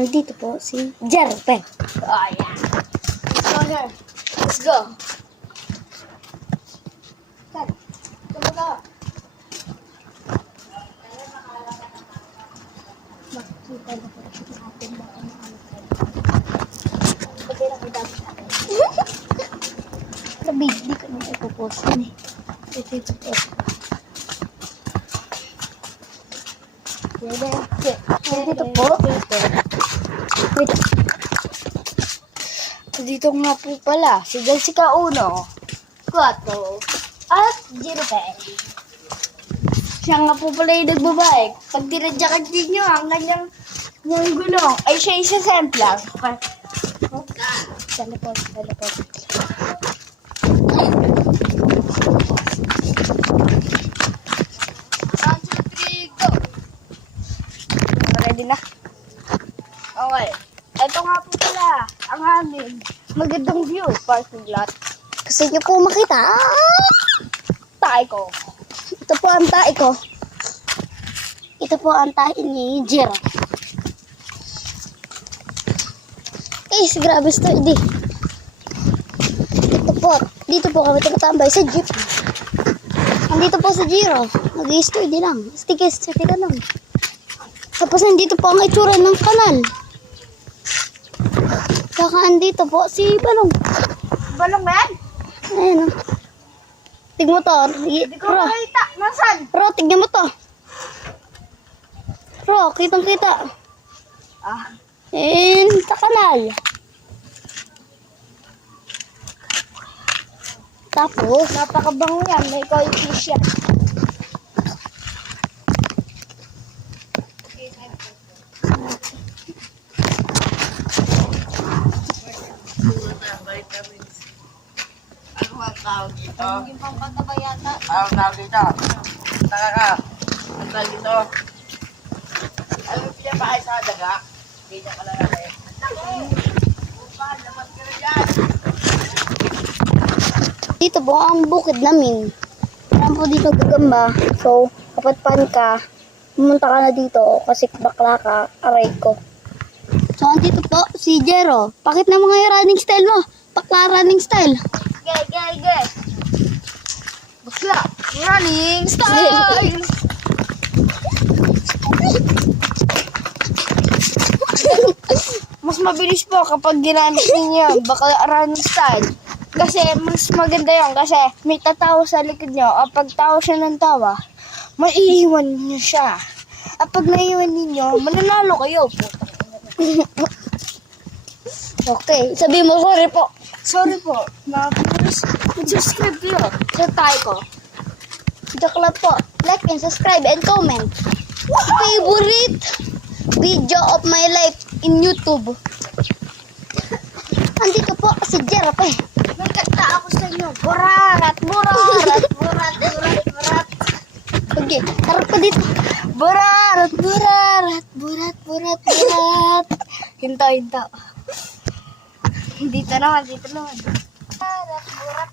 Nandito po si Jerpen. Oh, yeah. Let's go here. Let's go. Come on. Makikita na po natin ba ang Pwede lang kita sa akin. Sabi, hindi ko naman ipopost yun eh. Ito ipopost. Nandito po. Wait. Dito nga po pala, si Jessica 1, 4, at Jerpen. Siya nga po pala yung nagbabike. Pag tinadyakan din nyo ang kanyang gulong, ay siya isa semplang. Teleport. Ready na? Okay. Ito nga po pala ang aming magandang view, parking lot. Kasi nyo po makita. Tayo ko. Ito po ang tae ko. Ito po ang tae ni Jero. Guys, grabe story. Ito po. Dito po kami tumatambay sa jeep. Andito po sa Jero. Nag-i-story lang. Stikis ka lang. Tapos nandito po ang itsura ng kanal. Saka andito po si Balong. Balong ba yan? Ayan o. Tignan mo to. Hindi ko makita. Nasaan? Bro, tignan mo to. Bro, kitang-kita. Ah. And sa kanal. Tapos, Napakabango yan. May coefficient. Ano ang tawag dito? Yung pangkataba yata. Ano ang tawag dito? Taka ka. Ang tawag dito? Ano yung pinapakay sa daga? Hindi niya kalalaki. Laki! Upa, dapat ka na dyan! dito po ang bukid namin. Meron po dito gagamba. So, kapag pan ka, pumunta ka na dito kasi bakla ka, aray ko. So, andito po si Jero. Pakit na mga yung running style mo. Bakla running style. Gay. Bakla. Running style. Mas mabilis po kapag ginamit ninyo bakla running style. Kasi mas maganda yun kasi may tatawa sa likod nyo. Kapag tawa siya ng tawa, maiiwan niyo siya. At pag naiiwan ninyo, mananalo kayo po. Okay, sabi mo sorry po. Sorry po, mag-subscribe kayo sa tayo ko. Joke lang po. Like and subscribe and comment. Favorite video of my life in YouTube. Andito po si Jero pe. May kanta ako sa inyo. Burat. Sige, harap ko dito. Burat. Hinto. Dito naman. Burat.